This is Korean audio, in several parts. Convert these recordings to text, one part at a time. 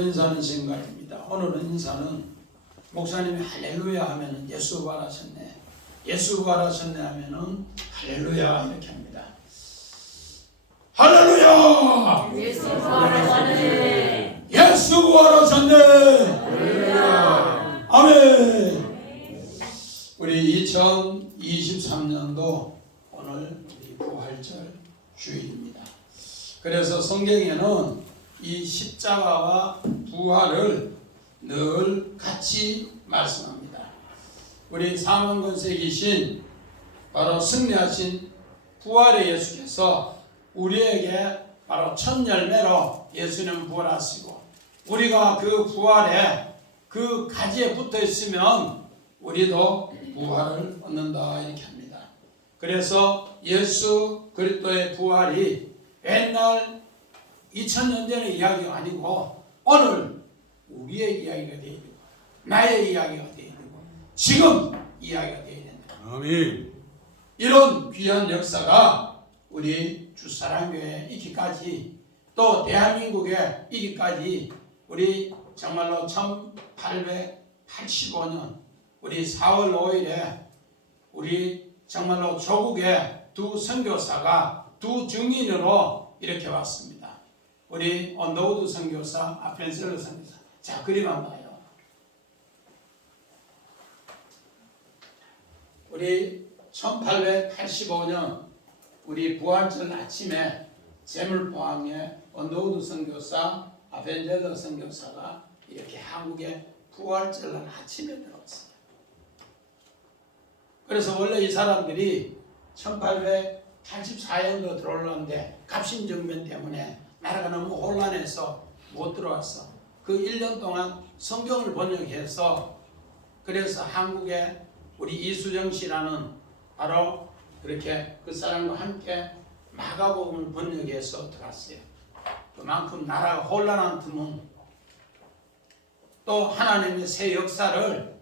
인사는 생각입니다. 오늘 인사는 목사님이 할렐루야 하면은 예수 부활하셨네, 예수 부활하셨네 하면은 할렐루야 이렇게 합니다. 할렐루야! 예수 부활하셨네. 예수 부활하셨네. 할렐루야! 아멘. 우리 2023년도 오늘 우리 부활절 주일입니다. 그래서 성경에는 이 십자가와 부활을 늘 같이 말씀합니다. 우리 사망권세이신 바로 승리하신 부활의 예수께서 우리에게 바로 첫 열매로 예수님 부활하시고, 우리가 그 부활에 그 가지에 붙어 있으면 우리도 부활을 얻는다 이렇게 합니다. 그래서 예수 그리스도의 부활이 옛날 2000년 전의 이야기가 아니고 오늘 우리의 이야기가 되어야 되고, 나의 이야기가 되어야 되고, 지금 이야기가 되어야 된다. 아멘. 이런 귀한 역사가 우리 주사랑교회에 있기까지, 또 대한민국에 있기까지 우리 정말로 1885년 우리 4월 5일에 우리 정말로 조국의 두 선교사가 두 증인으로 이렇게 왔습니다. 우리 언더우드 선교사, 아펜셀러 선교사. 자, 그림 한번 봐요. 우리 1885년 우리 부활절 아침에 제물포항에 언더우드 선교사, 아펜셀러 선교사가 이렇게 한국에 부활절 아침에 들어왔어요. 그래서 원래 이 사람들이 1884년도 들어올랐는데 갑신정변 때문에 나라가 너무 혼란해서 못 들어왔어. 그 1년 동안 성경을 번역해서, 그래서 한국에 우리 이수정 씨라는 바로 그렇게 그 사람과 함께 마가복음을 번역해서 들어왔어요. 그만큼 나라가 혼란한 틈은 또 하나님의 새 역사를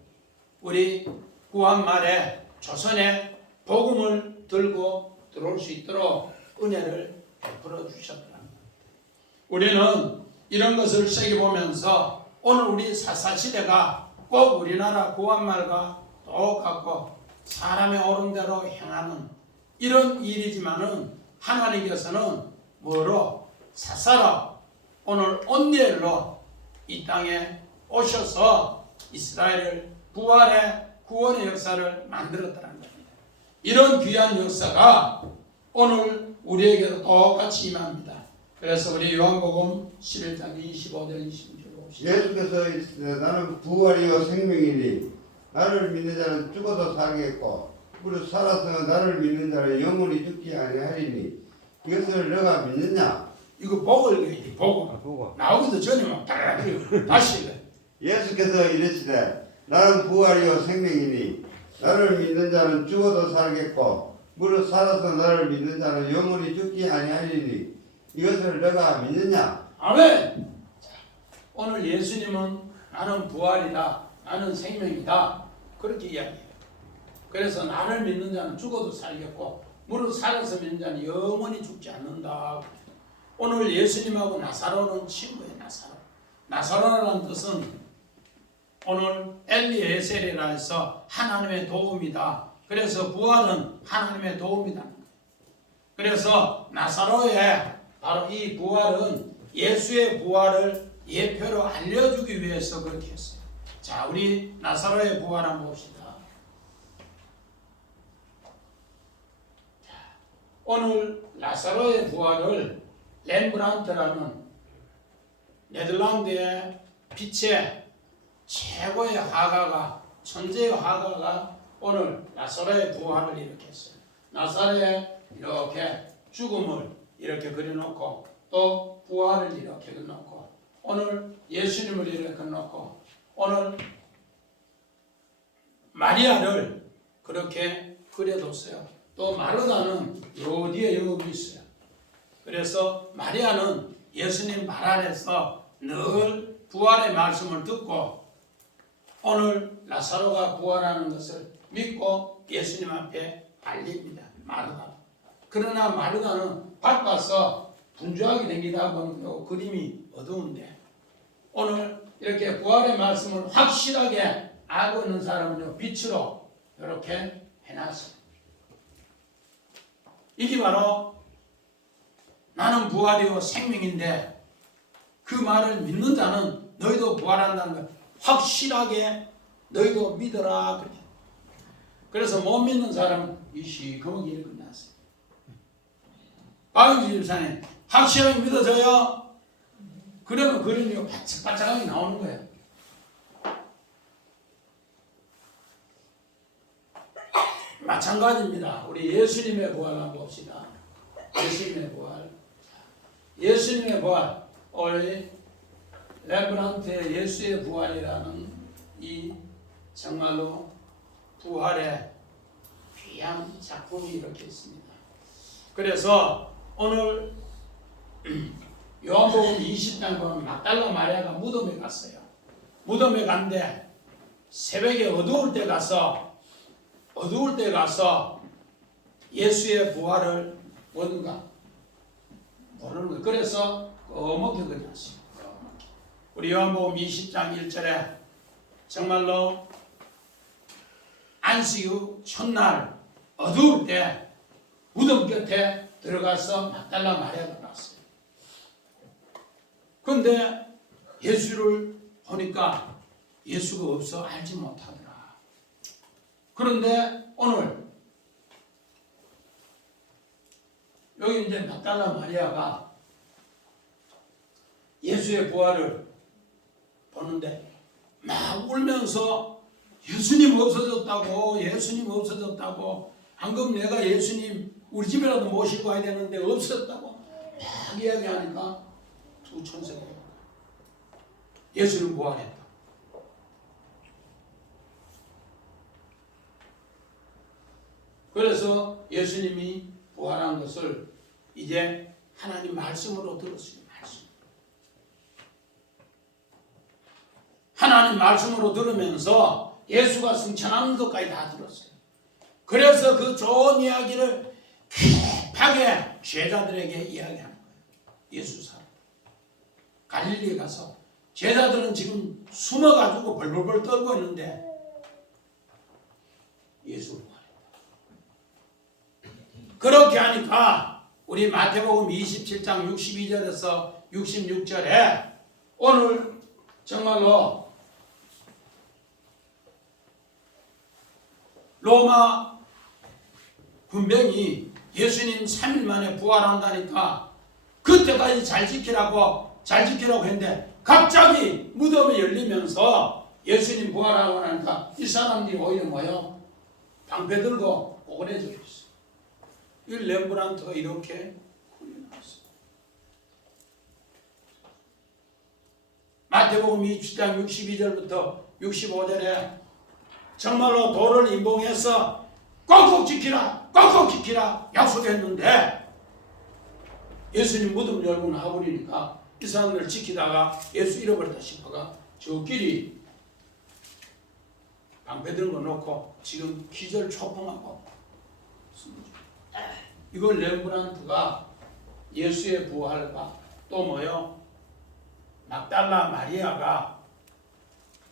우리 구한말에 조선에 복음을 들고 들어올 수 있도록 은혜를 베풀어 주셨더랍니다. 우리는 이런 것을 새겨보면서 오늘 우리 사사시대가 꼭 우리나라 구한말과 똑같고 사람의 옳은대로 행하는 이런 일이지만은, 하나님께서는 뭐로? 사사로 오늘 온니엘로 이 땅에 오셔서 이스라엘을 부활의 구원의 역사를 만들었다는 겁니다. 이런 귀한 역사가 오늘 우리에게도 똑같이 임합니다. 그래서 우리 요한복음 11장 25절 26절 봅시다. 예수께서 나는 부활이요 생명이니 나를 믿는 자는 죽어도 살겠고 무릇 살아서 나를 믿는 자는 영원히 죽지 아니하리니 이것을 너가 믿느냐? 이거 보고 읽어야지. 보고. 보고. 나오기도 전에 막 다시 읽어. 예수께서 이르시되 나는 부활이요 생명이니 나를 믿는 자는 죽어도 살겠고 무릇 살아서 나를 믿는 자는 영원히 죽지 아니하리니 이것을 너가 믿느냐? 아멘. 자, 오늘 예수님은 나는 부활이다, 나는 생명이다 그렇게 이야기해요. 그래서 나를 믿는 자는 죽어도 살겠고 무릇 살아서 믿는 자는 영원히 죽지 않는다. 오늘 예수님하고 나사로는 친구예요. 나사로라는 뜻은 오늘 엘리에셀이라 해서 하나님의 도움이다. 그래서 부활은 하나님의 도움이다. 그래서 나사로의 바로 이 부활은 예수의 부활을 예표로 알려주기 위해서 그렇게 했어요. 자, 우리 나사로의 부활 한번 봅시다. 자, 오늘 나사로의 부활을 렘브란트라는 네덜란드의 빛의 최고의 화가가, 천재의 화가가 오늘 나사로의 부활을 이렇게 했어요. 나사로의 이렇게 죽음을 이렇게 그려놓고, 또 부활을 이렇게 그려놓고, 오늘 예수님을 이렇게 그려놓고, 오늘 마리아를 그렇게 그려뒀어요. 또 마르다는 요 뒤에 여기 있어요. 그래서 마리아는 예수님 말 안에서 늘 부활의 말씀을 듣고 오늘 나사로가 부활하는 것을 믿고 예수님 앞에 알립니다. 마르다. 그러나 마르다는 바빠서 분주하게 댕기다 보면 그림이 어두운데 오늘 이렇게 부활의 말씀을 확실하게 알고 있는 사람은요, 빛으로 이렇게 해놨습니다. 이게 바로 나는 부활이요 생명인데 그 말을 믿는 자는 너희도 부활한다는 걸 확실하게 너희도 믿어라. 그래서 못 믿는 사람은 이 시커멓게 일이 끝났어요. 박영주 집사님 확실하게 믿어져요? 그러면 그림이 바짝바짝하게 나오는 거예요. 마찬가지입니다. 우리 예수님의 부활 한번 봅시다. 예수님의 부활. 예수님의 부활. 우리 렘브란트의 예수의 부활이라는 이 정말로 부활의 귀한 작품이 이렇게 있습니다. 그래서 오늘 요한복음 20장 보면 막달라 마리아가 무덤에 갔어요. 무덤에 갔는데 새벽에 어두울 때 가서 예수의 부활을 보는가 모르는 거예요. 그래서 어묵게 그렸어요. 우리 요한복음 20장 1절에 정말로 안식 후 첫날 어두울 때 무덤 곁에 들어가서 막달라 마리아가 나왔어요. 그런데 예수를 보니까 예수가 없어 알지 못하더라. 그런데 오늘 여기 이제 막달라 마리아가 예수의 부활을 보는데 막 울면서 예수님 없어졌다고, 예수님 없어졌다고, 방금 내가 예수님 우리 집에라도 모시고 와야 되는데 없어졌다고 막 이야기하니까 두 천사가 예수는 부활했다. 그래서 예수님이 부활한 것을 이제 하나님 말씀으로 들었어요. 하나님 말씀으로 들으면서 예수가 승천하는 것까지 다 들었어요. 그래서 그 좋은 이야기를 급하게 제자들에게 이야기하는 거예요. 예수 사람. 갈릴리에 가서 제자들은 지금 숨어가지고 벌벌벌 떨고 있는데 예수 부활했다. 그렇게 하니까 우리 마태복음 27장 62절에서 66절에 오늘 정말로 로마 군병이 예수님 3일 만에 부활한다니까 그때까지 잘 지키라고 했는데 갑자기 무덤이 열리면서 예수님 부활하고 나니까 이 사람들이 오히려 뭐요? 방패 들고 오그라져 있어요. 이 렘브란트가 이렇게 그려놨어요. 마태복음 20장 62절부터 65절에 정말로 도를 임봉해서 꼭꼭 지키라 약속했는데 예수님 무덤 열고 나와버리니까 이 사람들 지키다가 예수 잃어버렸다 싶어가 저 길이 방패 들고 놓고 지금 기절 초풍하고 이걸 렘브란트가 예수의 부활과 또 뭐요? 막달라 마리아가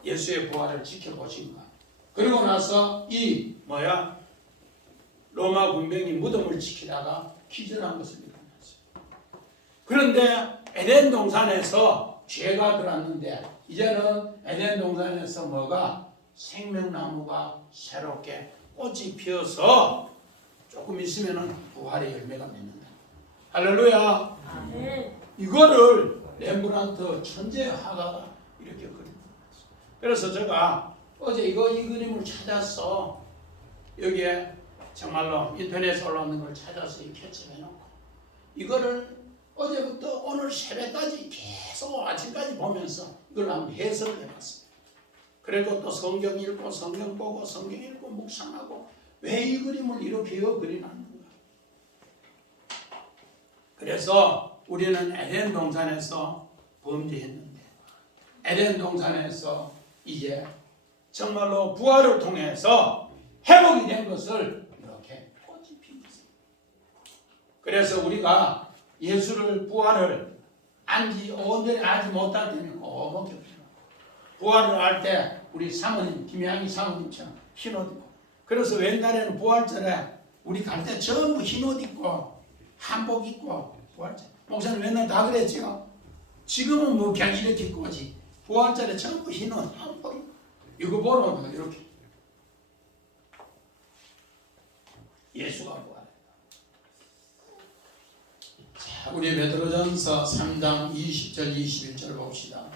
예수의 부활을 지켜보신 거야. 그리고 나서 이 로마 군병이 무덤을 지키다가 기절한 것을 일어났어요. 그런데 에덴 동산에서 죄가 들어왔는데 이제는 에덴 동산에서 뭐가 생명나무가 새롭게 꽃이 피어서 조금 있으면은 부활의 열매가 맺는다. 할렐루야. 아멘. 이거를 렘브란트 천재 화가가 이렇게 그린 거예요. 그래서 제가 어제 이 그림을 찾았어. 여기에 정말로 인터넷에 올라오는 걸 찾아서 캡처해놓고 이거를 어제부터 오늘 새벽까지 계속 아침까지 보면서 이걸 한번 해석을 해봤습니다. 그리고 또 성경 읽고 성경 보고 성경 읽고 묵상하고 왜 이 그림을 이렇게 그리놨는가. 그래서 우리는 에덴 동산에서 범죄했는데 에덴 동산에서 이제 정말로 부활을 통해서 회복이 된 것을 이렇게 꽃이 핀 것입니다. 그래서 우리가 예수를 부활을 안지 온전히 알지 못할 때는 꼭 먹혀. 부활을 할 때 우리 사모님 김양희 사모님처럼 흰 옷 입고. 그래서 옛날에는 부활절에 우리 갈 때 전부 흰 옷 입고 한복 입고 부활절. 목사님 맨날 다 그랬죠. 지금은 뭐 그냥 이렇게 입고 오지. 부활절에 전부 흰 옷 한복 입고. 이거 보러 이렇게. 예수가 부활했다. 자, 우리 베드로전서 3장 20절 21절 봅시다.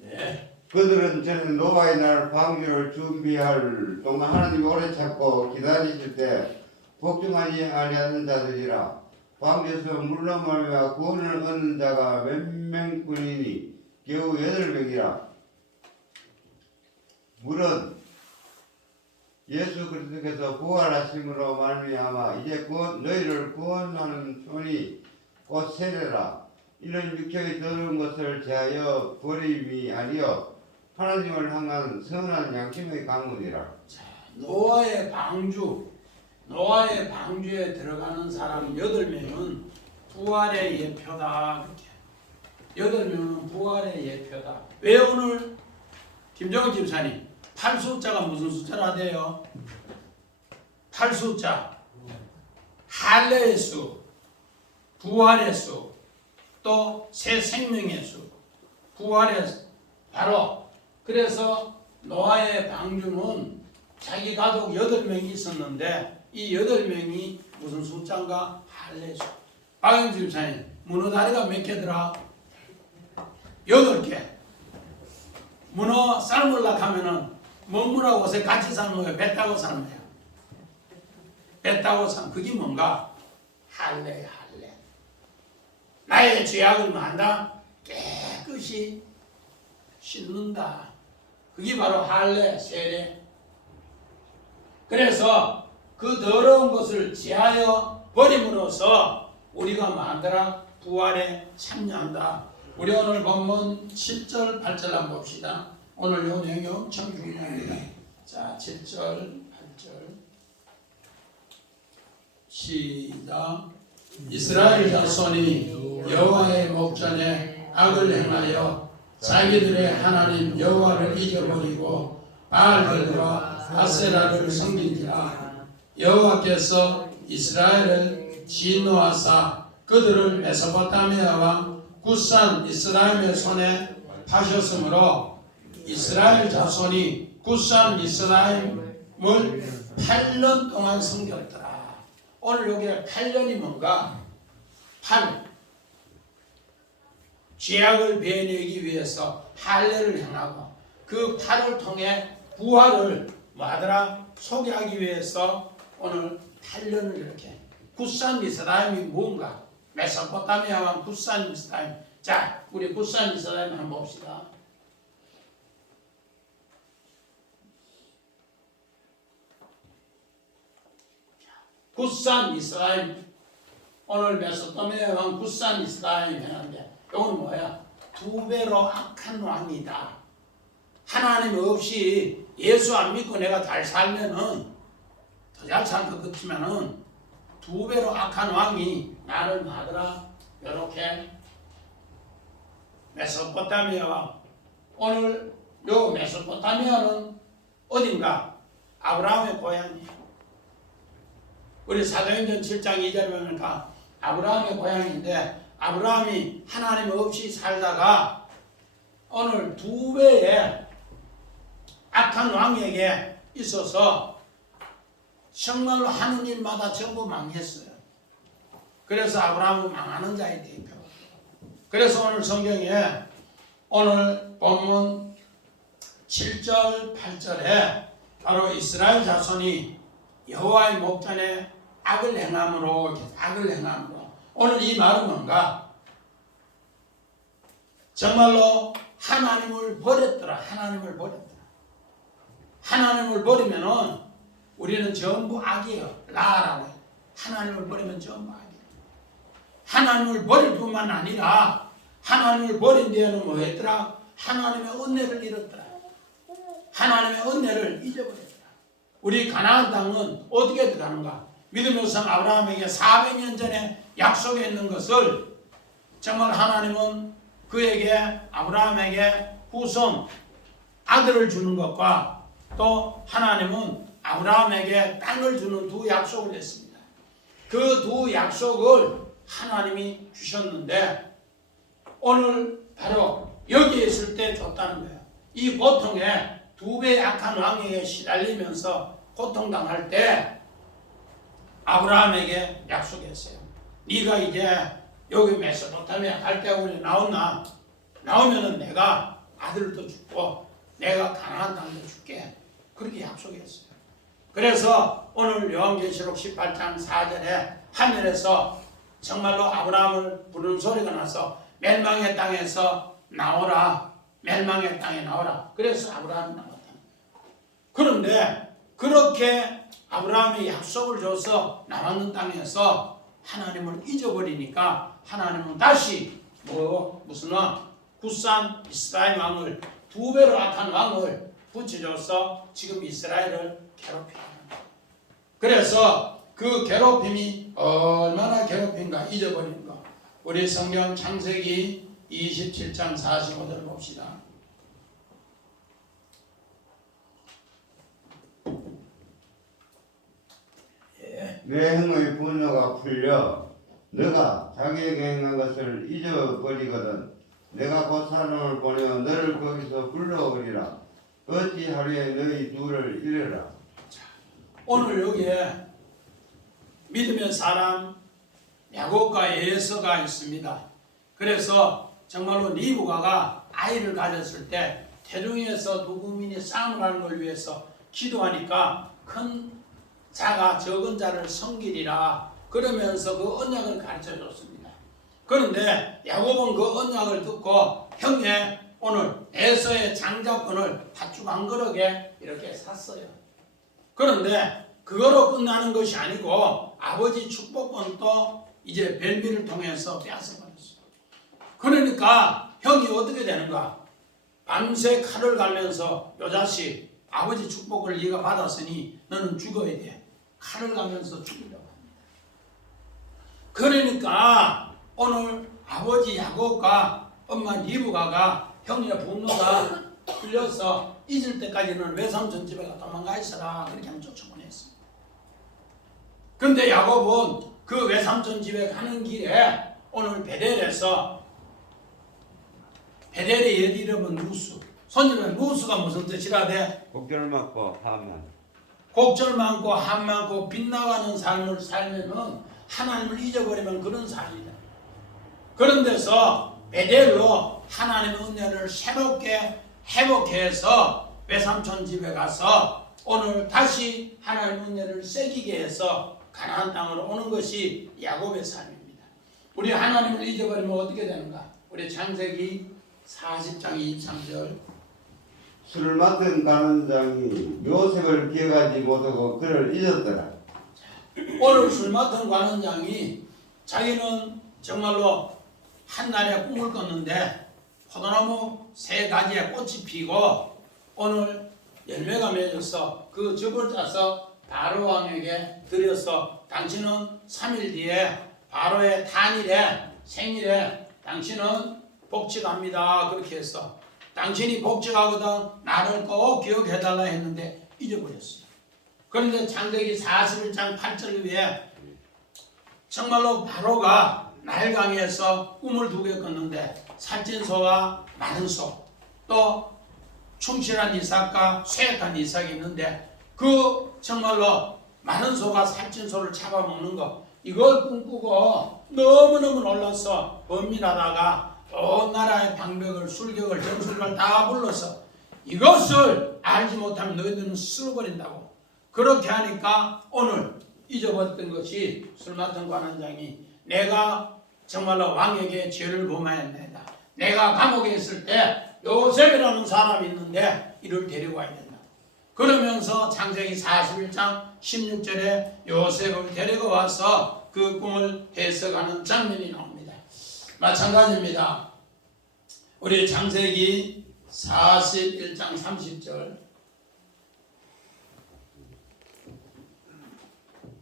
네. 그들은 전에 노아의 날 방주를 준비할 동안 하나님이 오래 찾고 기다리실 때 복종하지 아니하는 자들이라. 방주에서 물로 말미암아 구원을 얻는 자가 몇 명뿐이니 겨우 8명이라. 물은 예수 그리스도께서 부활하심으로 말미암아 이제 곧 너희를 구원하는 손이 곧 세례라. 이런 육체의 더러운 것을 제하여 버림이 아니여 하나님을 향한 선한 양심의 강문이라. 노아의 방주에 들어가는 사람 8명은 부활의 예표다. 8명은 부활의 예표다. 왜 오늘 김정은 집사님 8숫자가 무슨 숫자라 돼요? 8숫자 할례의 수, 부활의 수, 또 새 생명의 수, 부활의 수. 바로 그래서 노아의 방주는 자기 가족 8명이 있었는데 이 8명이 무슨 숫자인가? 할례 수. 박영주 집사님 문어다리가 몇 개더라? 8개. 문어 삶으려고 하면은 먹물하고 옷에 같이 삶는 거예요? 배 타고 삶는 거예요? 배 타고 삶는 그게 뭔가? 할례. 나의 죄악을 만다 깨끗이 씻는다. 그게 바로 할례, 세례. 그래서 그 더러운 것을 제하여 버림으로써 우리가 만들어 부활에 참여한다. 우리 오늘 본문 7절, 8절 한번 봅시다. 오늘 이 내용이 엄청 중요합니다. 자, 7절, 8절 시작. 이스라엘 자손이 여호와의 목전에 악을 행하여 자기들의 하나님 여호와를 잊어버리고 바알들과 아세라를 섬긴지라. 여호와께서 이스라엘을 진노하사 그들을 메소포타미아 왕 굿산 이스라엘의 손에 파셨으므로 이스라엘 자손이 굿산 이스라엘을 8년 동안 섬겼더라. 오늘 여기에 8년이 뭔가? 8. 죄악을 배내기 위해서 할례를 행하고 그 8을 통해 부활을 뭐하더라? 소개하기 위해서 오늘 8년을 이렇게. 굿산 이스라엘이 뭔가? 메소포타미아 왕 굿산 이스라엘. 자, 우리 굿산 이스라엘 한번 봅시다. 굿산 이스라엘. 오늘 메소포타미아 왕 굿산 이스라엘 하는데 이건 뭐야? 2배로 악한 왕이다. 하나님 없이 예수 안 믿고 내가 잘 살면은 더 잘 살 것 같지만은 2배로 악한 왕이 나를 하더라. 이렇게 메소포타미아 왕. 오늘 요 메소포타미아는 어딘가? 아브라함의 고향이에요. 우리 사도행전 7장 2절에 보면 아브라함의 고향인데 아브라함이 하나님 없이 살다가 오늘 2배의 악한 왕에게 있어서 정말로 하는 일마다 전부 망했어요. 그래서 아브라함은 망하는 자의 대표. 그래서 오늘 성경에 오늘 본문 7절 8절에 바로 이스라엘 자손이 여호와의 목전에 악을 행함으로 오늘 이 말은 뭔가? 정말로 하나님을 버렸더라. 하나님을 버리면은 우리는 전부 악이에요. 라라고 해요. 하나님을 버리면 전부 악이에요. 하나님을 버릴 뿐만 아니라 하나님을 버린 뒤에는 뭐 했더라? 하나님의 은혜를 잃었더라. 하나님의 은혜를 잊어버렸더라. 우리 가나안 땅은 어떻게 들어가는가? 믿음의 성 아브라함에게 400년 전에 약속했는 것을 정말 하나님은 그에게 아브라함에게 후손 아들을 주는 것과 또 하나님은 아브라함에게 땅을 주는 두 약속을 했습니다. 그 두 약속을 하나님이 주셨는데 오늘 바로 여기에 있을 때 줬다는 거예요. 이 고통에 두 배 약한 왕에게 시달리면서 고통당할 때 아브라함에게 약속했어요. 네가 이제 여기 메소포타미아 갈대아굴에 나오면은 내가 아들도 주고 내가 가나안 땅도 줄게. 그렇게 약속했어요. 그래서 오늘 요한계시록 18장 4절에 하늘에서 정말로 아브라함을 부르는 소리가 나서 멸망의 땅에서 나오라. 멸망의 땅에 나오라. 그래서 아브라함이 나왔다. 그런데 그렇게 아브라함이 약속을 줘서 나왔는 땅에서 하나님을 잊어버리니까 하나님은 다시 무슨 왕? 굿산 이스라엘 왕을 두 배로 악한 왕을 붙여줘서 지금 이스라엘을 괴롭히는 거예요. 그래서 그 괴롭힘이 얼마나 괴롭힌가 잊어버리는 거. 우리 성경 창세기 27장 45절 봅시다. 내 형의 분노가 풀려 너가 자기에게 행한 것을 잊어버리거든 내가 곧 사람을 보내어 너를 거기서 불러오리라 어찌 하루에 너희 둘을 잃으라. 오늘 여기에 믿음의 사람 야곱과 에서가 있습니다. 그래서 정말로 리브가가 아이를 가졌을 때 태중에서 두 국민이 싸움을 하는 걸 위해서 기도하니까 큰 자가 적은 자를 섬기리라 그러면서 그 언약을 가르쳐 줬습니다. 그런데 야곱은 그 언약을 듣고 형의 오늘 에서의 장자권을 팥죽 한 그릇에 이렇게 샀어요. 그런데 그거로 끝나는 것이 아니고 아버지 축복권도 이제 벨미를 통해서 빼앗아버렸어요. 그러니까 형이 어떻게 되는가? 밤새 칼을 갈면서 요 자식 아버지 축복을 네가 받았으니 너는 죽어야 돼. 칼을 가면서 죽이려고 합니다. 그러니까 오늘 아버지 야곱과 엄마 리브가가 형의 분노가 풀려서 잊을 때까지는 외삼촌 집에 도망가 있어라 그렇게 하면 쫓아보냈습니다. 근데 야곱은 그 외삼촌 집에 가는 길에 오늘 베델에서 베델의 옛 이름은 루스. 손님은 루스가 무슨 뜻이라 돼? 곡절을 맞고 하면 곡절 많고 한 많고 빗나가는 삶을 살면은 하나님을 잊어버리면 그런 삶이다. 그런 데서 베델로 하나님의 은혜를 새롭게 회복해서 외삼촌 집에 가서 오늘 다시 하나님의 은혜를 새기게 해서 가나안 땅으로 오는 것이 야곱의 삶입니다. 우리 하나님을 잊어버리면 어떻게 되는가? 우리 창세기 40장 23절 술을 맡은 관원장이 요셉을 기억하지 못하고 그를 잊었더라. 오늘 술 맡은 관원장이 자기는 정말로 한날에 꿈을 꿨는데 포도나무 3가지에 꽃이 피고 오늘 열매가 맺어서 그 즙을 짜서 바로 왕에게 드려서 당신은 3일 뒤에 바로의 탄일에 생일에 당신은 복직합니다. 그렇게 해서 당신이 복직하거든 나를 꼭 기억해달라 했는데 잊어버렸어요. 그런데 창세기 41장 8절 위에 정말로 바로가 나일강에서 꿈을 2개 꿨는데 살찐소와 마른 소 또 충실한 이삭과 쇠약한 이삭이 있는데 그 정말로 마른 소가 살찐소를 잡아먹는 거 이걸 꿈꾸고 너무너무 놀라서 범민하다가 온 나라의 방백을 술객을 정술을 다 불러서 이것을 알지 못하면 너희들은 쓸어버린다고 그렇게 하니까 오늘 잊어버렸던 것이 술 맡은 관원장이 내가 정말로 왕에게 죄를 범하였나이다. 내가 감옥에 있을 때 요셉이라는 사람이 있는데 이를 데리고 와야 된다. 그러면서 창세기 41장 16절에 요셉을 데리고 와서 그 꿈을 해석하는 장면이 나옵니다. 마찬가지입니다. 우리 창세기 41장 30절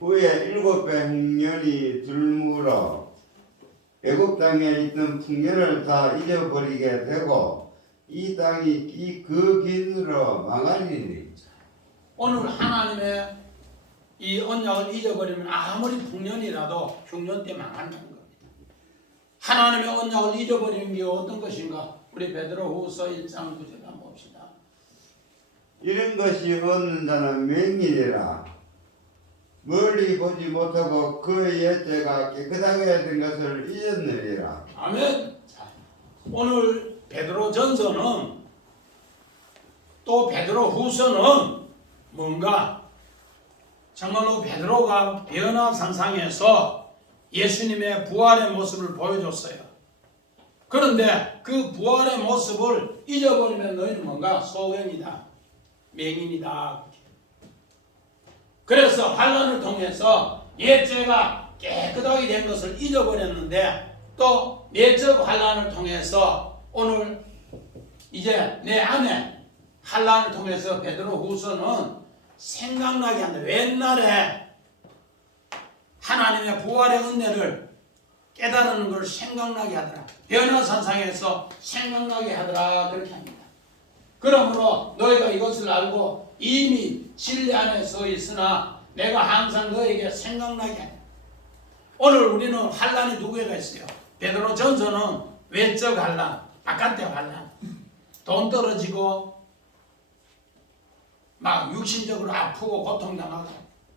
후에 7배 흉년이 들물어 애굽 땅에 있던 풍년을 다 잊어버리게 되고 이 땅이 그 길로 망하리니. 오늘 하나님의 이 언약을 잊어버리면 아무리 풍년이라도 흉년 때 망한다는 겁니다. 하나님의 언약을 잊어버리는 게 어떤 것인가? 우리 베드로후서 1장 9절 한번 봅시다. 이런 것이 없는 자는 맹인이라. 멀리 보지 못하고 그의 옛죄가 깨끗하게 된 것을 잊었느니라. 아멘. 자, 오늘 베드로전서는 또 베드로후서는 뭔가 정말로 베드로가 변화산상에서 예수님의 부활의 모습을 보여줬어요. 그런데 그 부활의 모습을 잊어버리면 너희는 뭔가 소경이다, 맹인이다. 그래서 환난을 통해서 옛죄가 깨끗하게 된 것을 잊어버렸는데 또 내적 환난을 통해서 오늘 이제 내 안에 환난을 통해서 베드로후서는 생각나게 한다. 옛날에 하나님의 부활의 은혜를 깨달는 걸 생각나게 하더라. 변화산상에서 생각나게 하더라. 그렇게 합니다. 그러므로 너희가 이것을 알고 이미 진리 안에 서 있으나 내가 항상 너에게 생각나게 한다. 오늘 우리는 환난이 두 개가 있어요. 베드로전서는 외적 환난, 바깥의 환난, 돈 떨어지고 막 육신적으로 아프고 고통당하고.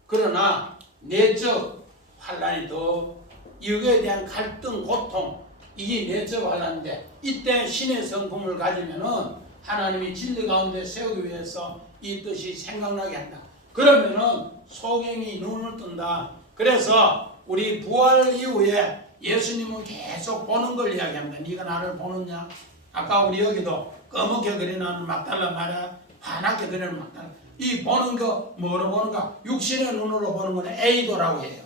그러나 내적 환난이 더 이거에 대한 갈등, 고통, 이게 내적 환난인데 이때 신의 성품을 가지면은 하나님이 진리 가운데 세우기 위해서 이 뜻이 생각나게 한다. 그러면은 소경이 눈을 뜬다. 그래서 우리 부활 이후에 예수님은 계속 보는 걸 이야기합니다. 네가 나를 보느냐? 아까 우리 여기도 검게 그리는 막달라 마리아, 환하게 그리는 막달라. 이 보는 거 뭐로 보는가? 육신의 눈으로 보는 거는 에이도라고 해요.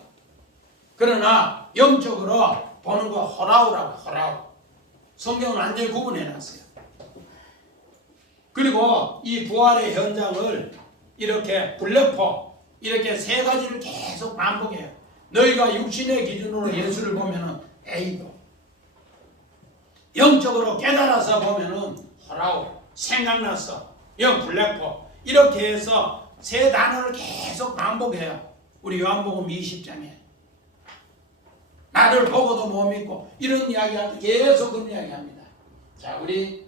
그러나 영적으로 보는 거 호라우라고, 호라우. 성경은 완전히 구분해놨어요. 그리고 이 부활의 현장을 이렇게 불러포 이렇게 세 가지를 계속 반복해요. 너희가 육신의 기준으로 예수를 보면은 에이도, 영적으로 깨달아서 보면은 호라우, 생각났어, 영 불러포 이렇게 해서 세 단어를 계속 반복해요. 우리 요한복음 20장에 나를 보고도 못 믿고 이런 이야기할 때 계속 그런 이야기합니다. 자, 우리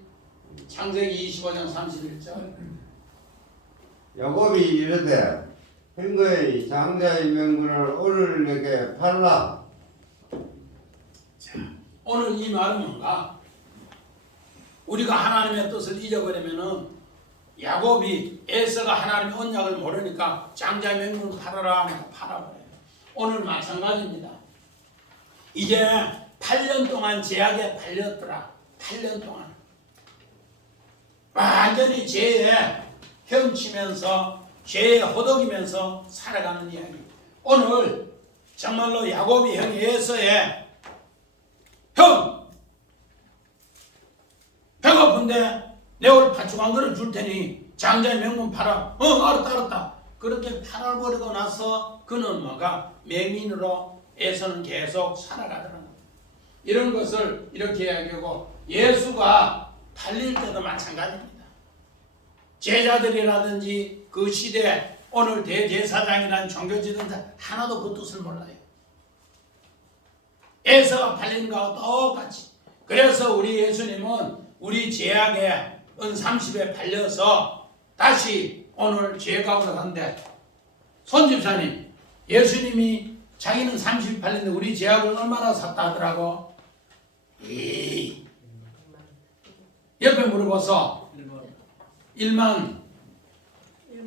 창세기 25장 31절. 야곱이 이르되 행거의 장자의 명분을 오늘 내게 팔라. 자, 오늘 이 말은 뭔가? 우리가 하나님의 뜻을 잊어버리면은 야곱이 에서가 하나님의 언약을 모르니까 장자의 명분을 팔아라 하니까 팔아버려요. 오늘 마찬가지입니다. 이제 8년 동안 제약에 팔렸더라. 8년 동안 완전히 죄에 헤엄치면서 죄에 허덕이면서 살아가는 이야기. 오늘 정말로 야곱이 형 에서의 형 배고픈데 내 오늘 팥죽 그릇 줄 테니 장자의 명분 팔아. 알았다. 그렇게 팔아버리고 나서 그는 뭐가 맹인으로 에서는 계속 살아가더라고요. 이런 것을 이렇게 이야기하고 예수가 팔릴 때도 마찬가지입니다. 제자들이라든지 그 시대 오늘 대제사장이라는 종교지도자 하나도 그 뜻을 몰라요. 에서가 팔리는 거하고 똑같이. 그래서 우리 예수님은 우리 죄악의 은 30에 팔려서 다시 오늘 죄 가운데 간대. 손집사님, 예수님이 자기는 30이 팔렸는데 우리 죄악을 얼마나 샀다 하더라고? 옆에 물어봐서 1만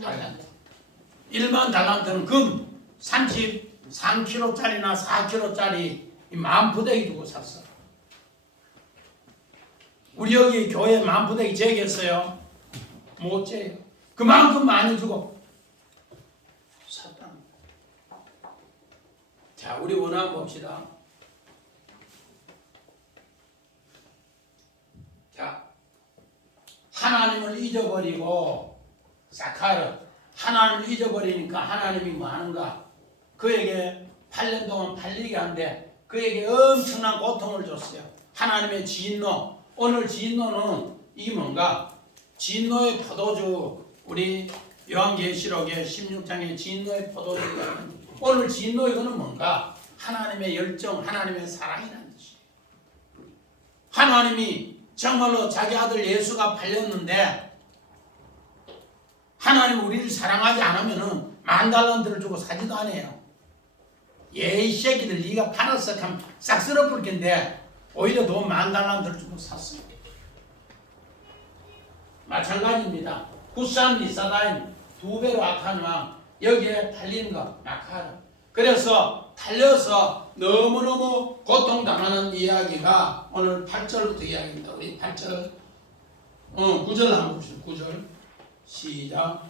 달란트. 1만 달란트는 금 33kg짜리나 4kg짜리 만푸대기 두고 샀어. 우리 여기 교회 만푸대기 재겠어요? 못 재요. 그만큼 많이 주고 샀다. 자, 우리 원한 봅시다. 자, 하나님을 잊어버리고 사카르 하나님을 잊어버리니까 하나님이 뭐 하는가? 그에게 8년 동안 팔리게 한데 그에게 엄청난 고통을 줬어요. 하나님의 진노. 오늘 진노는 이게 뭔가? 진노의 포도주. 우리 요한계시록의 16장의 진노의 포도주. 오늘 진노 이거는 뭔가? 하나님의 열정, 하나님의 사랑이라는 뜻이에요. 하나님이 정말로 자기 아들 예수가 팔렸는데 하나님 우리를 사랑하지 않으면은 10,000달란트를 주고 사지도 않아요. 이 새끼들 네가 팔아서 싹 쓸어버릴 텐데 오히려 돈 10,000달란트를 주고 샀어요. 마찬가지입니다. 후산 리사다임 2배로 악한 왕 여기에 팔리는 거 낙하라. 그래서 달려서 너무너무 고통당하는 이야기가 오늘 8절부터 이야기입니다. 우리 8절 9절 한번 봅시다. 9절 시작.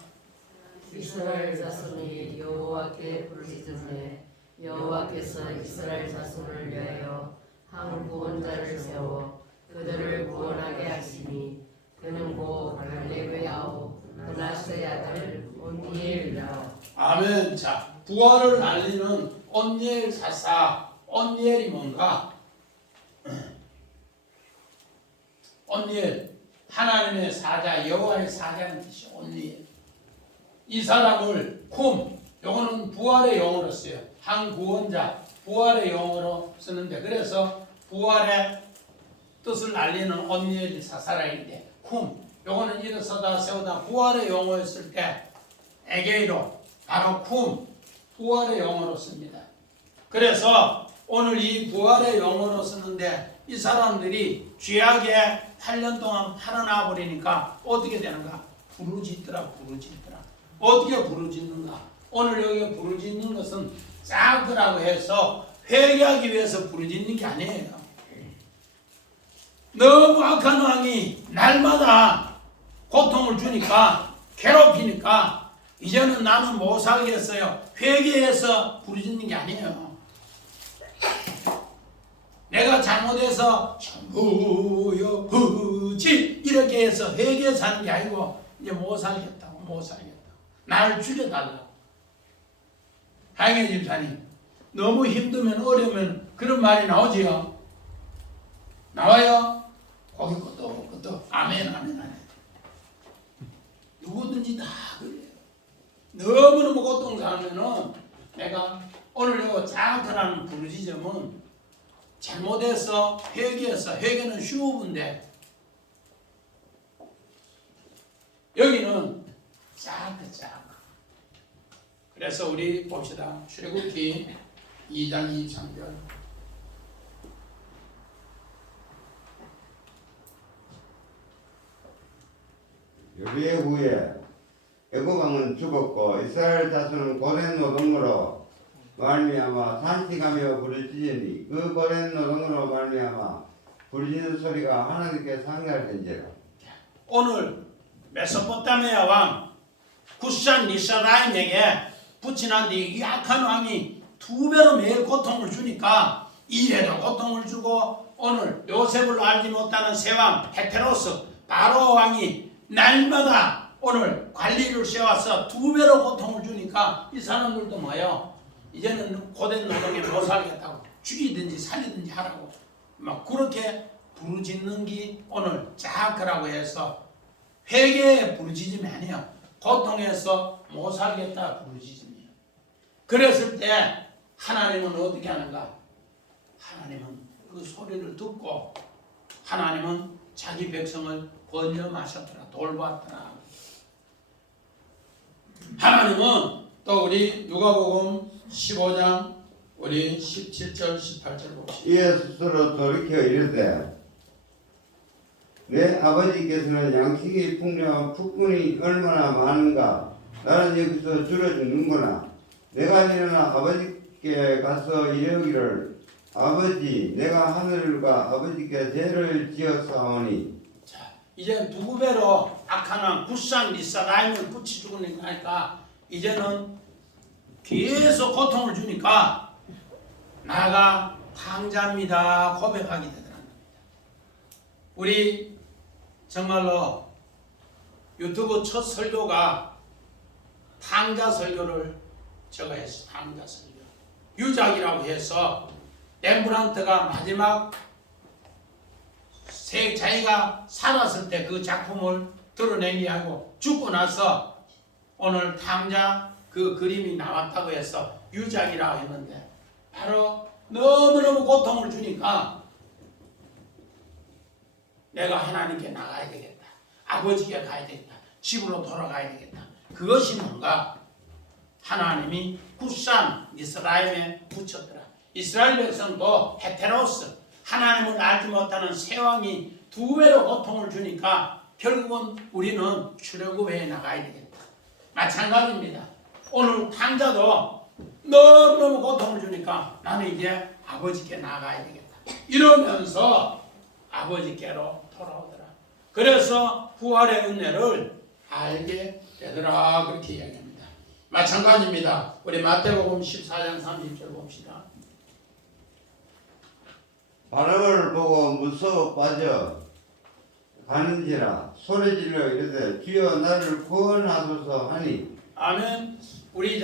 이스라엘 자손이 여호와께 부르짖음에 여호와께서 이스라엘 자손을 위하여 한 구원자를 세워 그들을 구원하게 하시니 그는 곧 갈렙의 아우 므낫세의 아들 온니엘이라. 아멘. 자, 부활을 알리는 온니엘 사사. 온니엘이 뭔가? 온니엘 하나님의 사자, 여호와의 사자는 뜻이에요. 온니엘. 이 사람을 쿰, 요거는 부활의 용어로 써요. 한 구원자, 부활의 용어로 쓰는데 그래서 부활의 뜻을 알리는 온니엘 사사라인데 쿰, 요거는 일어서다 세우다 부활의 용어를 쓸 때 에게이로 바로 쿰, 부활의 용어로 씁니다. 그래서 오늘 이 부활의 용어로 쓰는데 이 사람들이 죄악에 8년 동안 팔아나 버리니까 어떻게 되는가? 부르짖더라. 어떻게 부르짖는가? 오늘 여기 부르짖는 것은 짝으라고 해서 회개하기 위해서 부르짖는 게 아니에요. 너무 악한 왕이 날마다 고통을 주니까 괴롭히니까 이제는 나는 못 살겠어요. 회개해서 부르짖는 게 아니에요. 내가 잘못해서 전부여 부지 이렇게 해서 회개해서 하는 게 아니고 이제 못 살겠다고. 나를 죽여달라고. 하영애 집사님, 너무 힘들면 어려우면 그런 말이 나오지요? 나와요? 거기 것도 아멘. 누구든지 다 그래요. 너무너무 고통당하면은 내가 오늘 이거 작은 부르짖음은 잘못해서 회개해서 회개는 쉬운데 여기는 작아. 그래서 우리 봅시다. 출애굽기 2장 23절. 요리의 후에 애굽 왕은 죽었고 이스라엘 자손은 고된 노동으로 말미암아 산식하며 부르짖으니 그 고된 노동으로 말미암아 부르짖는 소리가 하나님께 상달된지라. 오늘 메소포타미아 왕 굿산 리사라임에게 붙이난 뒤 이 악한 왕이 2배로 매일 고통을 주니까 이래도 고통을 주고 오늘 요셉을 알지 못하는 세왕 헤테로스 바로 왕이 날마다 오늘 관리를 세워서 2배로 고통을 주니까 이 사람들도 뭐예요? 이제는 고된 노동에 못 살겠다고 죽이든지 살리든지 하라고 막 그렇게 부르짖는 게 오늘 자크라고 해서 회개의 부르짖음이 아니에요. 고통해서 못 살겠다 부르짖음이에요. 그랬을 때 하나님은 어떻게 하는가? 하나님은 그 소리를 듣고 하나님은 자기 백성을 건져마셨더라. 돌봤더라. 하나님은 또 우리 누가복음 15장 우리 17절 18절 봅시다. 이에 스스로 돌이켜 이르되 내 아버지께서는 양식이 풍요한 국군이 얼마나 많은가. 나는 여기서 줄여 죽는구나. 내가 일어나 아버지께 가서 이르기를 아버지 내가 하늘과 아버지께 죄를 지었사오니. 자, 이제 2배로 악한 왕 굿산 리사라임을 붙이 죽으니까 이제는 계속 고통을 주니까 나가 탕자입니다 고백하게 되더랍니다. 우리 정말로 유튜브 첫 설교가 탕자 설교를 제가 했어요. 탕자 설교. 유작이라고 해서 렘브란트가 마지막 자기가 살았을 때 그 작품을 드러낸 게 아니고 죽고 나서 오늘 탕자 그 그림이 나왔다고 해서 유작이라고 했는데 바로 너무너무 고통을 주니까 내가 하나님께 나가야 되겠다. 아버지께 가야 되겠다. 집으로 돌아가야 되겠다. 그것이 뭔가? 하나님이 굿산 이스라엘에 붙였더라. 이스라엘 백성도 헤테로스 하나님을 알지 못하는 세왕이 두 배로 고통을 주니까 결국은 우리는 출애굽에 나가야 되겠다. 마찬가지입니다. 오늘 탕자도 너무너무 고통을 주니까 나는 이제 아버지께 나가야 되겠다. 이러면서 아버지께로 돌아오더라. 그래서 부활의 은혜를 알게 되더라. 그렇게 이야기합니다. 마찬가지입니다. 우리 마태복음 14장 30절 봅시다. 바람을 보고 무서워 빠져 가는지라 소리질러 이르되 주여 나를 구원하소서 하니. 아멘. 우리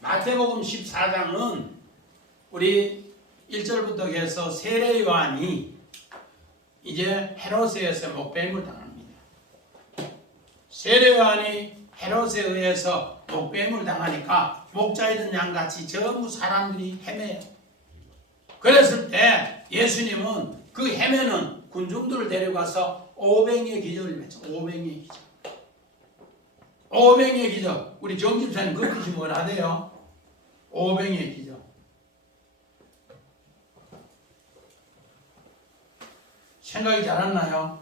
마태복음 14장은 우리 1절부터 해서 세례 요한이 이제 헤롯에서 목배임을 당합니다. 세례 요한이 헤롯에 의해서 목배임을 당하니까 목자이던 양같이 전부 사람들이 헤매요. 그랬을 때 예수님은 그 헤매는 군중들을 데려가서 오병이의 기적을 맺죠. 오병이의 기적. 오병이의 기적. 우리 정집사님 그 뜻이 뭐라 돼요? 오병이의 기적. 생각이 잘 안 나요?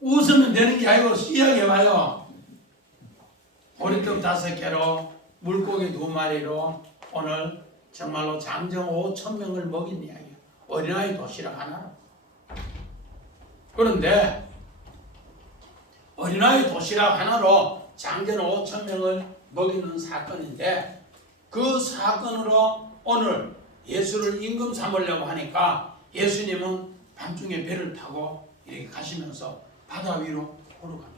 웃으면 되는 게 아니고 이야기해봐요. 보리떡 5개로 물고기 2마리로 오늘 정말로 장정 5,000명을 먹인 이야기예요. 어린아이 도시락 하나로. 그런데 어린아이 도시락 하나로 장전 5,000명을 먹이는 사건인데 그 사건으로 오늘 예수를 임금 삼으려고 하니까 예수님은 밤중에 배를 타고 이렇게 가시면서 바다 위로 걸어갑니다.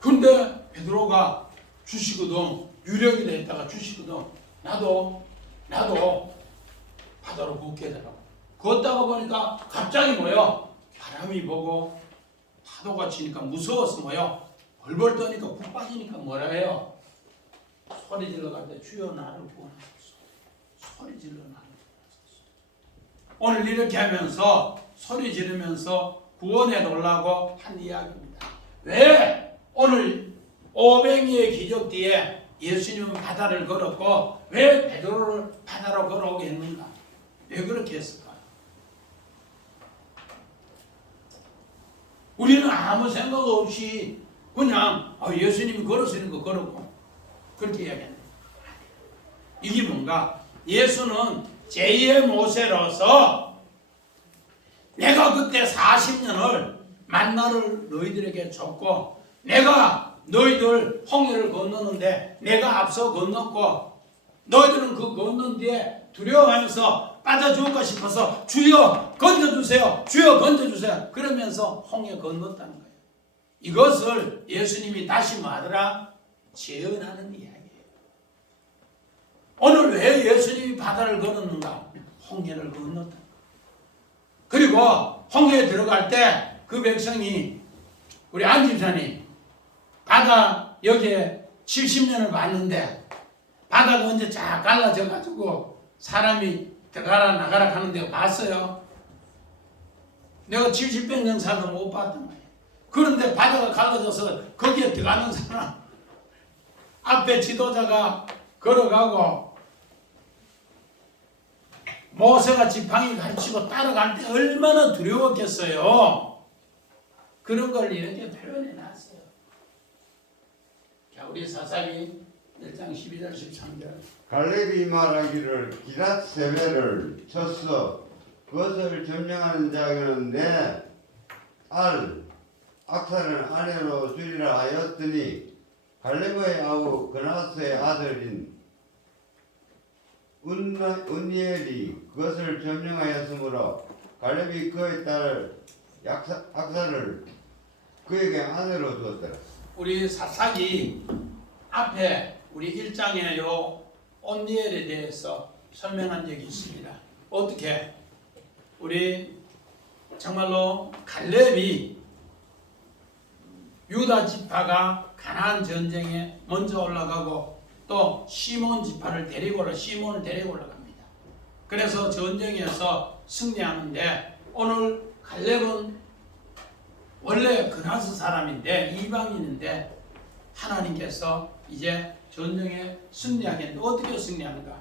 근데 베드로가 주시거든. 유령이라 했다가 주시거든. 나도 바다로 걷게 되더라고. 걷다가 보니까 갑자기 뭐요? 바람이 보고 파도가 치니까 무서워서 뭐요? 벌벌 떠니까 푹 빠지니까 뭐라 해요? 소리 질러 가는데 주여 나를 구원하소서. 소리 질러 나를 구원하소서. 오늘 이렇게 하면서 소리 지르면서 구원해 놓으려고 한 이야기입니다. 왜 오늘 오병이의 기적 뒤에 예수님은 바다를 걸었고 왜 베드로를 바다로 걸어오게 했는가? 왜 그렇게 했을까요? 우리는 아무 생각 없이 그냥 예수님이 걸으시는 거 걸었고 그렇게 이야기합니다. 이게 뭔가? 예수는 제2의 모세로서 내가 그때 40년을 만나를 너희들에게 줬고 내가 너희들 홍해를 건너는데 내가 앞서 건넜고 너희들은 그 건넌 뒤에 두려워하면서 빠져 죽을까 싶어서 주여 건져주세요. 주여 건져주세요. 그러면서 홍해 건넜다는 거예요. 이것을 예수님이 다시 말하라 재현하는 이야기예요. 오늘 왜 예수님이 바다를 건넜는가? 홍해를 건넜다. 그리고 홍해에 들어갈 때 그 백성이 우리 안집사님 바다 여기에 70년을 봤는데 바다가 언제 쫙 갈라져 가지고 사람이 들어가라 나가라 하는 데 봤어요? 내가 70년 살도 못 봤단 말이에요. 그런데 바다가 갈라져서 거기에 들어가는 사람 앞에 지도자가 걸어가고 모세가 지팡이 가르치고 따라갈 때 얼마나 두려웠겠어요. 그런 걸 이렇게 표현해 놨어요. 자, 우리 사사기 1장 12절 13절. 갈렙이 말하기를 기랏 세배를 쳤어 그것을 점령하는 자는 내 알 악사를 아내로 주리라 하였더니 갈렙의 아우 그나스의 아들인 운니엘이 그것을 점령하였으므로 갈렙이 그의 딸 악사를 그에게 아내로 두었더라. 우리 사사기 앞에 우리 1장에 요 온니엘에 대해서 설명한 적이 있습니다. 어떻게? 우리 정말로 갈렙이 유다 지파가 가나안 전쟁에 먼저 올라가고 또 시몬 지파를 데리고 시몬을 데리고 올라갑니다. 그래서 전쟁에서 승리하는데 오늘 갈렙은 원래 그나스 사람인데 이방인인데 하나님께서 이제 전쟁에 승리하겠는데 어떻게 승리하는가?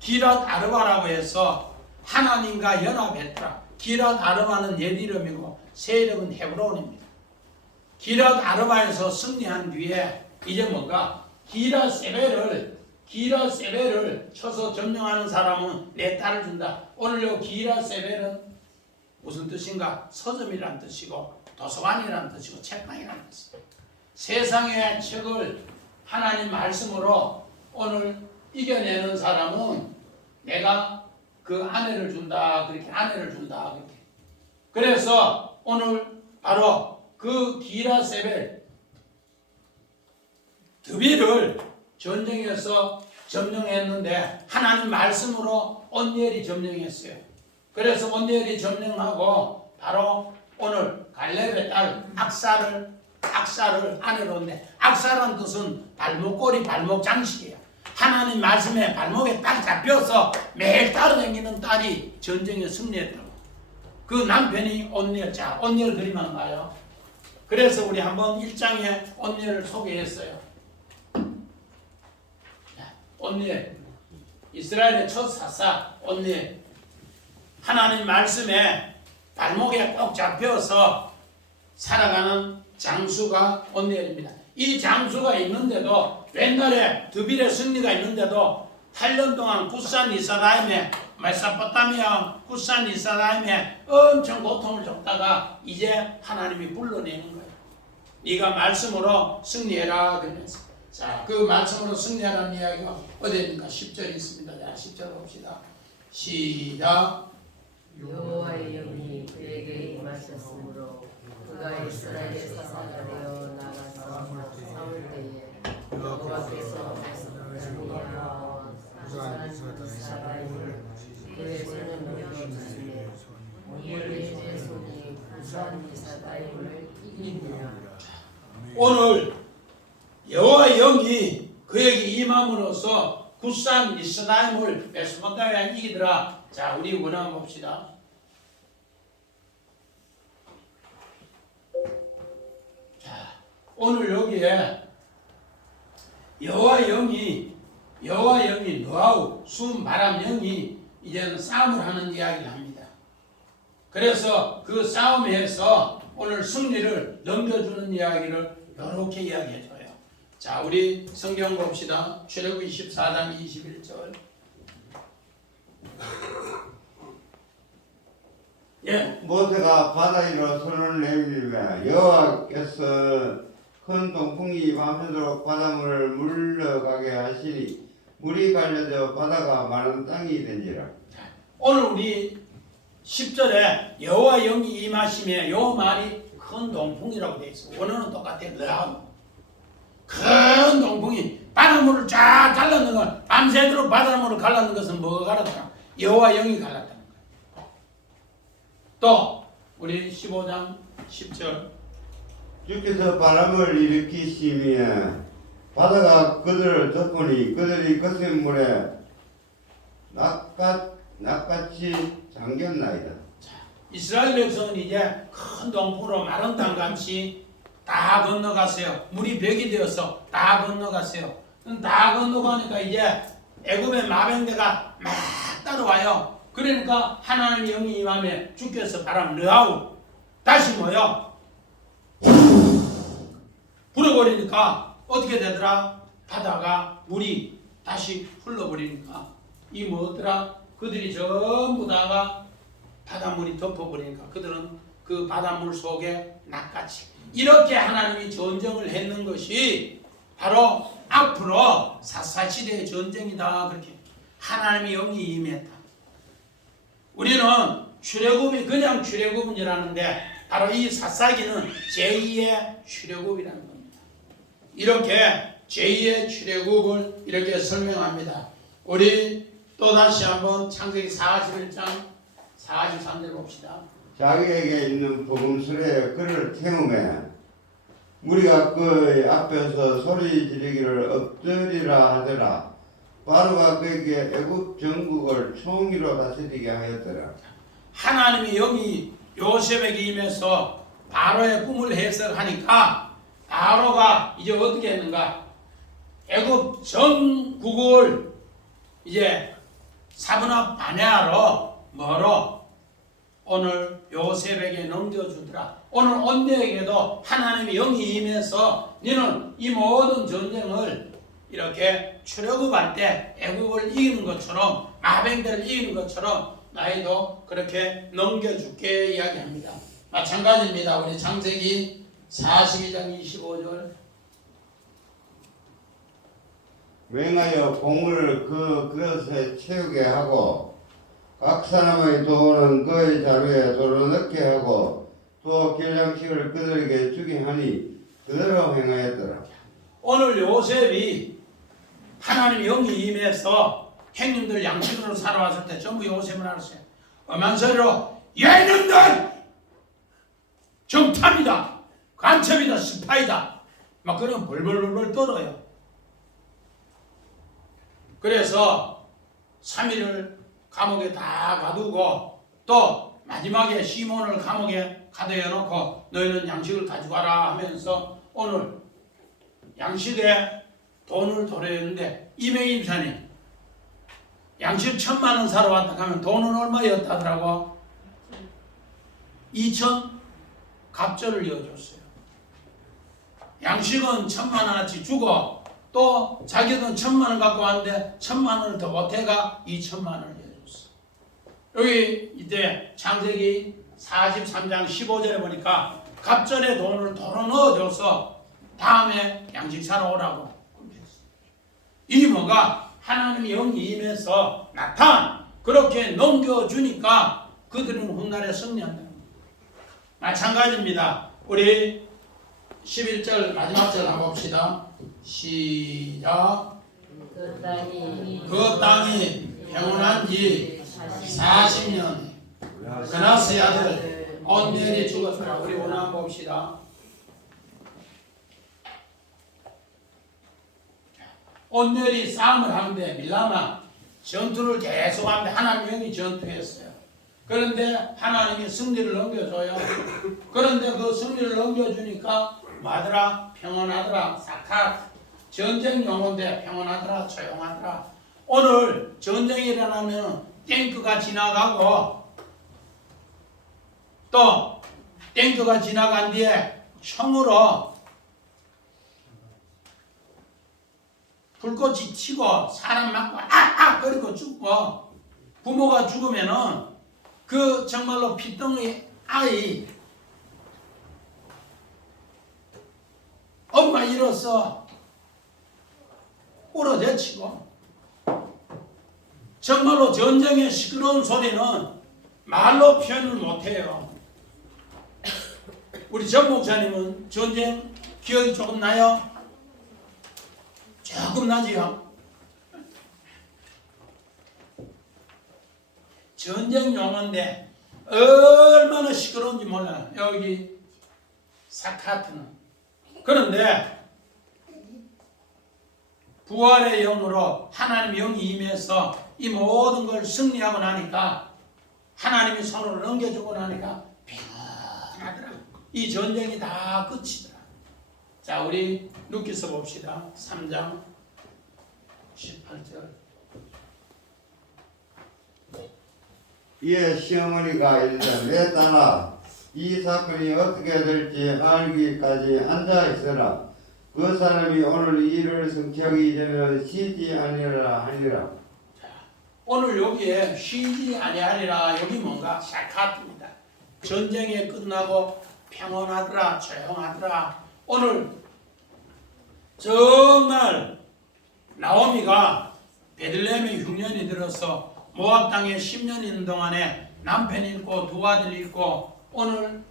기랏 아르바라고 해서 하나님과 연합했더라. 기랏 아르바는 옛 이름이고 새 이름은 헤브론입니다. 기랏 아르바에서 승리한 뒤에 이제 뭔가 기랏 세벨을 쳐서 점령하는 사람은 내 딸을 준다. 오늘 요 기랏 세벨은 무슨 뜻인가? 서점이라는 뜻이고 도서관이라는 뜻이고 책방이라는 뜻입니다. 세상의 책을 하나님 말씀으로 오늘 이겨내는 사람은 내가 그 아내를 준다. 그렇게 아내를 준다. 그렇게. 그래서 오늘 바로 그 기라 세벨 드비를 전쟁에서 점령했는데 하나님 말씀으로 온니엘이 점령했어요. 그래서 온니엘이 점령하고 바로 오늘 갈렙의 딸 악사를 아내로 했는데 악사라는 뜻은 발목걸이 발목 장식이에요. 하나님 말씀에 발목에 딱 잡혀서 매일 따라다니는 딸이 전쟁에 승리했다고. 그 남편이 온니엘. 자, 온니엘 그림 한번 봐요. 그래서 우리 한번 1장에 온니엘을 소개했어요. 온니엘, 이스라엘의 첫 사사 온니엘. 하나님 말씀에 발목에 꼭 잡혀서 살아가는 장수가 온니엘입니다. 이 장수가 있는데도 옛날에 드빌의 승리가 있는데도 8년 동안 굿산 이스라엘에 메소포타미아 굿산 이스라엘에 엄청 고통을 줬다가 이제 하나님이 불러내는 거예요. 네가 말씀으로 승리해라 그러면서. 자, 그 말씀으로 승리하라는 이야기가 어디입니까? 10절이 있습니다. 자, 10절 봅시다. 시작. 여호와의 영이 그에게 임하셨으므로 그가 이스라엘에서 사사가 되어 나가서 싸울 때에 여호와께서 메소포타미아와 부산 이스라엘을 그의 손에 넘겨주시니 그의 손이 부산 이스라엘을 이기니라. 오늘 여호와의 영이 그에게 임함으로써 굿산 미스라임을 메소포타미아에 이기더라. 자, 우리 원함 봅시다. 자, 오늘 여기에 여호와의 영이 노하우 숨 바람 영이 이제는 싸움을 하는 이야기를 합니다. 그래서 그 싸움에서 오늘 승리를 넘겨주는 이야기를 이렇게 이야기해줘요. 자, 우리 성경 봅시다. 출애굽기 24장 21절. 예. 모세가 바다 위로 손을 내밀며 여호와께서 큰 동풍이 밤새도록 바닷물을 물러가게 하시니 물이 갈려져 바다가 마른 땅이 된지라. 오늘 우리 10절에 여호와 영이 임하시며 요 말이 큰 동풍이라고 되어 있어. 원어는 똑같아요. 큰 동풍이 바닷물을 쫙 갈라는 건 밤새도록 바닷물을 갈라는 것은 뭐가 갈랐다? 여호와 영이 갈랐다는 거예요. 또 우리 15장 10절 주께서 바람을 일으키시며 바다가 그들을 덮으니 그들이 거센 물에 낚같이 잠겼나이다. 이스라엘 백성은 이제 큰 동풍으로 마른 땅같이 다 건너갔어요. 물이 벽이 되어서 다 건너갔어요. 다 건너가니까 이제 애굽의 마병대가 막 따라와요. 그러니까 하나님 영이 임하며 주께서 바람 르하우 다시 뭐요? 불어버리니까 어떻게 되더라? 바다가 물이 다시 흘러버리니까 이 뭐더라? 그들이 전부 다가 바닷물이 덮어버리니까 그들은 그 바닷물 속에 낚같이 이렇게 하나님이 전쟁을 했는 것이 바로 앞으로 사사시대의 전쟁이다. 그렇게 하나님의 영이 임했다. 우리는 출애굽이 그냥 출애굽은 줄 아는데 바로 이 사사기는 제2의 출애굽이라는 겁니다. 이렇게 제2의 출애굽을 이렇게 설명합니다. 우리 또다시 한번 창세기 41장 43절 봅시다. 자기에게 있는 복음술에 그를 태우매 우리가 그 앞에서 소리 지르기를 엎드리라 하더라. 바로가 그에게 애굽 전국을 총리로 다스리게 하였더라. 하나님이 여기 요셉에게 임해서 바로의 꿈을 해석하니까 바로가 이제 어떻게 했는가? 애굽 전국을 이제 사분함 반야로 뭐로 오늘 요셉에게 넘겨주더라. 오늘 온대에게도 하나님이 영이 임해서 너는 이 모든 전쟁을 이렇게 출애굽할 때 애굽을 이기는 것처럼 마병들을 이기는 것처럼 나이도 그렇게 넘겨줄게 이야기합니다. 마찬가지입니다. 우리 창세기 42장 25절. 맹하여 공을 그 그릇에 채우게 하고 각 사람의 돈은 그의 자루에 도로 넣게 하고 또 길냥식을 그들에게 주게 하니 그대로 행하였더라. 오늘 요셉이 하나님 영이 임해서 형님들 양식으로 살아왔을 때 전부 요셉을 알았어요. 엄한 소리로 얘놈들 정탐이다, 간첩이다, 스파이다 막 그런 벌벌벌벌 떨어요. 그래서 3일을 감옥에 다 가두고 또 마지막에 시몬을 감옥에 가둬야 놓고 너희는 양식을 가져가라 하면서 오늘 양식에 돈을 도려했는데 이명희 임사님 양식 1,000만 원 사러 왔다 하면 돈은 얼마였다더라고? 2,000 갑절을 이어줬어요. 양식은 1,000만 원어치 주고 또 자기는 1,000만 원 갖고 왔는데 1,000만 원을 더 못해가 2,000만 원을 이어줬어. 여기 이제 창세기 43장 15절에 보니까 갑절에 돈을 도로 넣어줘서 다음에 양식 사러 오라고. 이 뭐가 하나님의 영이 임해서 나타난 그렇게 넘겨주니까 그들은 훗날에 승리한다. 마찬가지입니다. 우리 11절 마지막 절 한번 봅시다. 시작. 그 땅이 평온한지 40년 그나스의 아들 온넬이 죽었더라. 우리 오늘 한번 봅시다. 온넬이 싸움을 하는데 밀라마 전투를 계속하는데 하나님 영이 전투했어요. 그런데 하나님이 승리를 넘겨줘요. 그런데 그 승리를 넘겨주니까 뭐하더라? 평온하더라. 사카 전쟁 용어인데 평온하더라. 조용하더라. 오늘 전쟁이 일어나면 탱크가 지나가고 또 탱크가 지나간 뒤에 총으로 불꽃이 튀고 사람 맞고 아아 거리고 죽고 부모가 죽으면은 그 정말로 피덩이 아이 엄마 잃어서 울어제치고 정말로 전쟁의 시끄러운 소리는 말로 표현을 못해요. 우리 전 목사님은 전쟁 기억이 조금 나요? 조금 나지요. 전쟁 용어인데 얼마나 시끄러운지 몰라요. 여기 사카트는. 그런데 부활의 영으로 하나님의 영이 임해서 이 모든 걸 승리하고 나니까 하나님이 손으로 넘겨주고 나니까 평안하더라. 이 전쟁이 다 끝이더라. 자, 우리 루키서 봅시다. 3장 18절. 이에 시어머니가 이르되 내 딸아 이 사건이 어떻게 될지 알기까지 앉아 있어라. 그 사람이 오늘 이 일을 성취하기 이전에는 쉬지 아니하리라 하니라. 오늘 여기에 쉬지 아니하리라. 여기 뭔가 샤카트입니다. 전쟁이 끝나고 평온하더라, 조용하더라. 오늘 정말 나오미가 베들레헴에 6년이 들어서 모압 땅에 10년 있는 동안에 남편 잃고 두 아들 잃고 오늘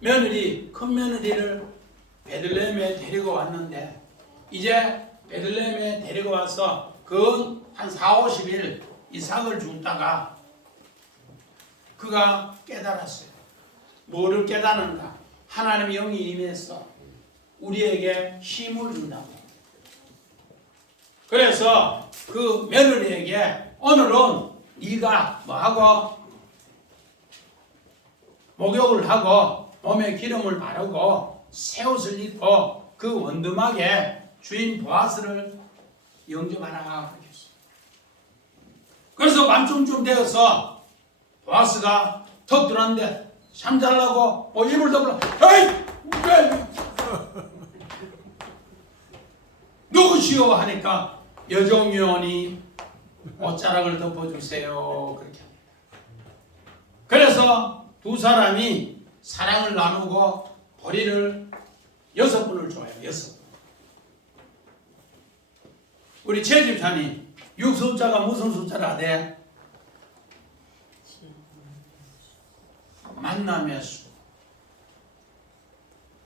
며느리 큰 며느리를 베들레헴에 데리고 왔는데 이제 베들레헴에 데리고 와서 그 한 4, 50일 이삭을 줍다가 그가 깨달았어요. 뭐를 깨달았는가? 하나님의 영이 임해서 우리에게 힘을 준다고. 그래서 그 며느리에게 오늘은 네가 뭐하고 목욕을 하고 몸에 기름을 바르고 새 옷을 입고 그 원두막에 주인 보아스를 영접하라 그렇게 했어요. 그래서 밤중쯤 되어서 보아스가 턱 들었는데 잠자려고 입을 덮으려 에이! 왜? 누구시오? 하니까 여종요원이 옷자락을 덮어주세요 그렇게 합니다. 그래서 두 사람이 사랑을 나누고 보리를 6분을 줘요. 6분. 우리 최 집사님 6숫자가 무슨 숫자라 돼? 만남의 수,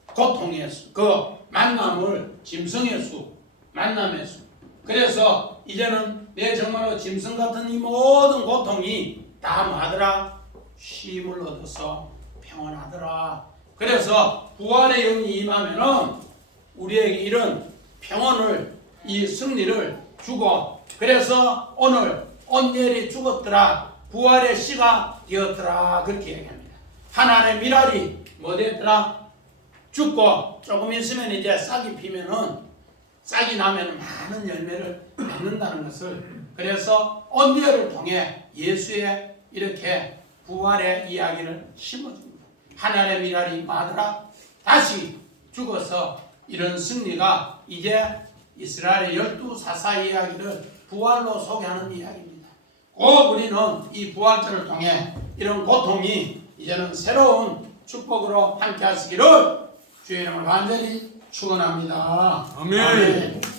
고통의 수, 그 만남을 짐승의 수, 만남의 수. 그래서 이제는 내 정말로 짐승 같은 이 모든 고통이 다 뭐하더라? 쉼을 얻어서 평안하더라. 그래서 부활의 영이 임하면은 우리에게 이런 평안을, 이 승리를 주고, 그래서 오늘 온니엘이 죽었더라, 부활의 씨가 되었더라 그렇게 얘기합니다. 하나의 미랄이 뭐 됐더라? 죽고 조금 있으면 이제 싹이 피면은, 싹이 나면 많은 열매를 맺는다는 것을, 그래서 온니엘을 통해 예수의 이렇게 부활의 이야기를 심어줍니다. 하나의 미랄이 마더라 다시 죽어서 이런 승리가 이제 이스라엘의 12사사 이야기를 부활로 소개하는 이야기입니다. 꼭 우리는 이 부활절을 통해 이런 고통이 이제는 새로운 축복으로 함께 하시기를 주의 이름으로 간절히 축원합니다. 아멘. 아멘.